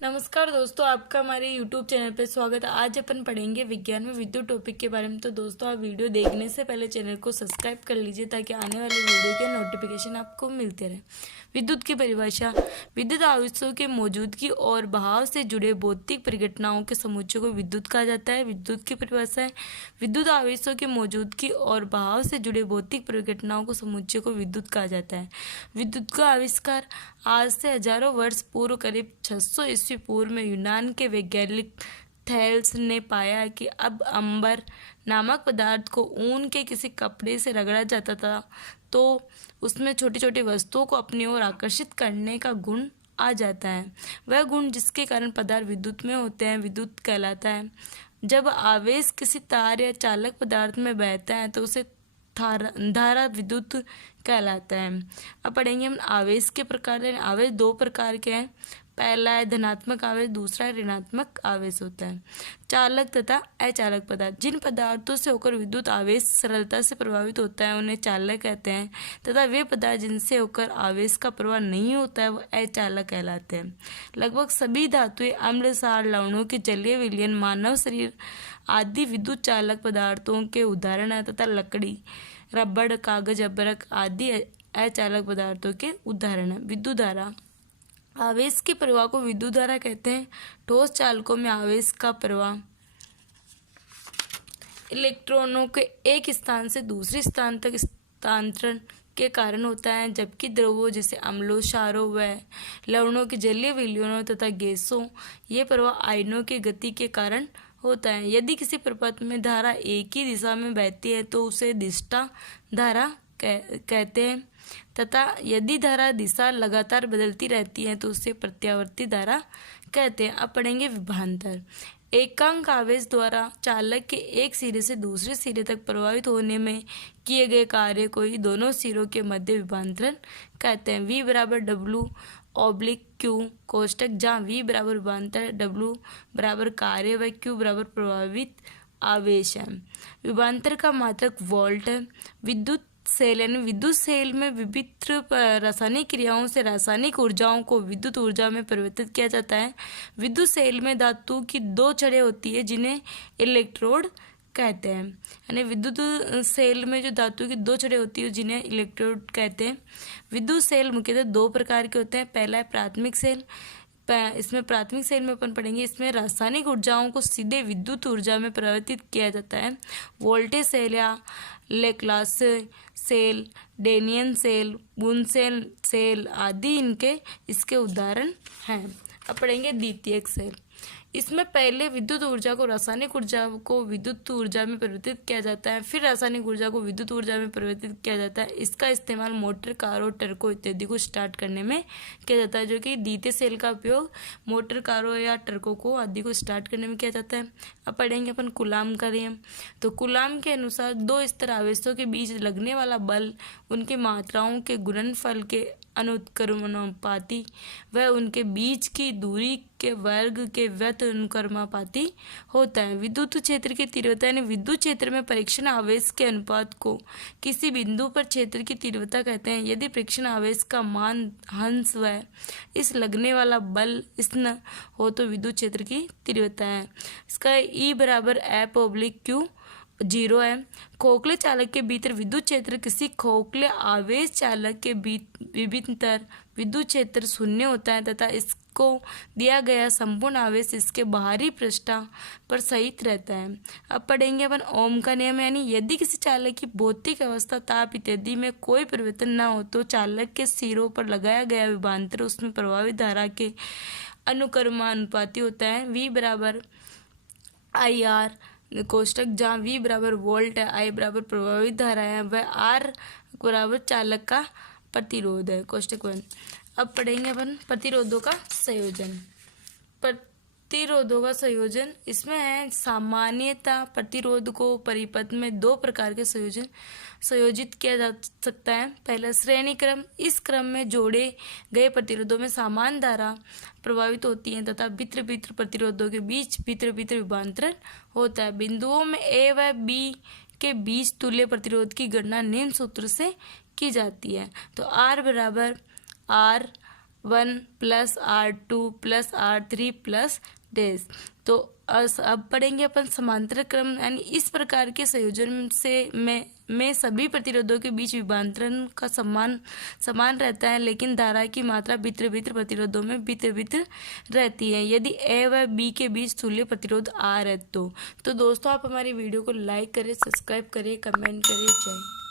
नमस्कार दोस्तों, आपका हमारे YouTube चैनल पर स्वागत है। आज अपन पढ़ेंगे विज्ञान में विद्युत टॉपिक के बारे में। तो दोस्तों, आप वीडियो देखने से पहले चैनल को सब्सक्राइब कर लीजिए ताकि आने वाले वीडियो के नोटिफिकेशन आपको मिलते रहे। विद्युत की परिभाषा। विद्युत आवेशों के मौजूदगी और बहाव से जुड़े भौतिक परिघटनाओं के समुच्चय को विद्युत कहा जाता है। विद्युत की परिभाषा है, विद्युत आवेशों के मौजूदगी और बहाव से जुड़े भौतिक परिघटनाओं को समुच्चय को विद्युत कहा जाता है। विद्युत का आविष्कार आज से हजारों वर्ष पूर्व करीब 600 ईस्वी पूर्व में यूनान के वैज्ञानिक थेल्स ने पाया कि अब अंबर नामक पदार्थ को ऊन के किसी कपड़े से रगड़ा जाता था तो उसमें छोटी छोटी वस्तुओं को अपनी ओर आकर्षित करने का गुण आ जाता है। वह गुण जिसके कारण पदार्थ विद्युत में होते हैं विद्युत कहलाता है। जब आवेश किसी तार या चालक पदार्थ में बहता है तो उसे धारा विद्युत कहलाता है। अब पढ़ेंगे हम आवेश के प्रकार। आवेश दो प्रकार के हैं। पहला है धनात्मक आवेश, दूसरा है ऋणात्मक आवेश होता है। चालक तथा अचालक पदार्थ। जिन पदार्थों से होकर विद्युत आवेश सरलता से प्रभावित होता है उन्हें चालक कहते हैं तथा वे पदार्थ जिनसे होकर आवेश का प्रवाह नहीं होता है वह अचालक कहलाते हैं। लगभग सभी धातुएं, अम्ल, क्षार, लवणों के जलीय विलयन, मानव शरीर आदि विद्युत चालक पदार्थों के उदाहरण है तथा लकड़ी, रबड़, कागज, अभ्रक आदि अचालक पदार्थों के उदाहरण है। विद्युत धारा। आवेश के प्रवाह को विद्युत धारा कहते हैं। ठोस चालकों में आवेश का प्रवाह इलेक्ट्रॉनों के एक स्थान से दूसरे स्थान तक स्थानांतरण के कारण होता है, जबकि द्रवों जैसे अम्लों, क्षारों व लवणों के जलीय विलयनों तथा गैसों ये प्रवाह आयनों की गति के कारण होता है। यदि किसी प्रपथ में धारा एक ही दिशा में बहती है तो उसे दिष्टा धारा कहते हैं तथा यदि धारा दिशा लगातार बदलती रहती है तो उसे प्रत्यावर्ती धारा कहते हैं। अब पढ़ेंगे विभवांतर। एकांक आवेश द्वारा चालक के एक सिरे से दूसरे सिरे तक प्रभावित होने में किए गए कार्य को ही दोनों सिरों के मध्य विभवांतरण कहते हैं। V बराबर W/Q कोष्टक, जहाँ V बराबर विभवांतर, W बराबर कार्य व Q बराबर प्रभावित आवेश है। विभवांतर का मात्रक वोल्ट है। विद्युत सेल यानी विद्युत सेल में विभिन्न रासायनिक क्रियाओं से रासायनिक ऊर्जाओं को विद्युत ऊर्जा में परिवर्तित किया जाता है। विद्युत सेल में धातु की दो छड़ें होती है जिन्हें इलेक्ट्रोड कहते हैं। यानी विद्युत सेल में जो धातु की दो छड़ें होती है जिन्हें इलेक्ट्रोड कहते हैं। विद्युत सेल मुख्यतः दो प्रकार के होते हैं। पहला है प्राथमिक सेल। इसमें प्राथमिक सेल में अपन पढ़ेंगे, इसमें रासायनिक ऊर्जाओं को सीधे विद्युत ऊर्जा में परिवर्तित किया जाता है। वोल्टेज सेल या लेक्लास सेल, डेनियन सेल, बुनसेन सेल आदि इसके उदाहरण हैं। अब पढ़ेंगे द्वितीयक सेल। इसमें पहले विद्युत ऊर्जा को रासायनिक ऊर्जा को विद्युत ऊर्जा में परिवर्तित किया जाता है, फिर रासायनिक ऊर्जा को विद्युत ऊर्जा में परिवर्तित किया जाता है। इसका इस्तेमाल मोटर, कारों, टर्को इत्यादि को स्टार्ट करने में किया जाता है, जो कि द्वितीय सेल का उपयोग मोटर, कारों या टर्को को आदि को स्टार्ट करने में किया जाता है। अब पढ़ेंगे अपन कूलाम का नियम। तो कूलाम के अनुसार दो स्तर आवेशों के बीच लगने वाला बल उनकी मात्राओं के गुणनफल के अनुक्रमानुपाती व उनके बीच की दूरी के वर्ग के व्युत्क्रमानुपाती होता है। विद्युत क्षेत्र की तीव्रता यानी विद्युत क्षेत्र में परीक्षण आवेश के अनुपात को किसी बिंदु पर क्षेत्र की तीव्रता कहते हैं। यदि परीक्षण आवेश का मान हंस व इस लगने वाला बल स्न हो तो विद्युत क्षेत्र की तीव्रता है। इसका E बराबर F/Q 0 है। खोखले चालक के भीतर विद्युत क्षेत्र किसी खोखले आवेश चालक के विभीतर विद्युत क्षेत्र शून्य होता है तथा इसको दिया गया संपूर्ण आवेश इसके बाहरी पृष्ठ पर सहित रहता है। अब पढ़ेंगे अपन ओम का नियम, यानी यदि किसी चालक की भौतिक अवस्था, ताप इत्यादि में कोई परिवर्तन न हो तो चालक के सिरों पर लगाया गया विभवांतर उसमें प्रभावित धारा के अनुक्रमानुपाती होता है। V बराबर IR कोष्टक, जहाँ V बराबर वोल्ट है, I बराबर प्रभावित धारा है व R बराबर चालक का प्रतिरोध है। कोष्टक 1। अब पढ़ेंगे अपन प्रतिरोधों का संयोजन। प्रतिरोधों का संयोजन इसमें है सामान्यतः प्रतिरोध को परिपथ में दो प्रकार के संयोजित किया जा सकता है। पहला श्रेणी क्रम। इस क्रम में जोड़े गए प्रतिरोधों में समान धारा प्रभावित होती है तथा भिन्न भिन्न प्रतिरोधों के बीच भिन्न भिन्न विभवांतरण होता है। बिंदुओं में A व B के बीच तुल्य प्रतिरोध की गणना निम्न सूत्र से की जाती है। तो R बराबर R 1 plus R2 plus R3 plus dash. तो अब पढ़ेंगे अपन समांतर क्रम, यानी इस प्रकार के संयोजन से में सभी प्रतिरोधों के बीच विभवांतरण का समान रहता है, लेकिन धारा की मात्रा भिन्न भिन्न प्रतिरोधों में भिन्न भिन्न रहती है यदि ए व बी के बीच तुल्य प्रतिरोध R है तो दोस्तों आप हमारी वीडियो को लाइक करें, सब्सक्राइब करें, कमेंट करें। जय।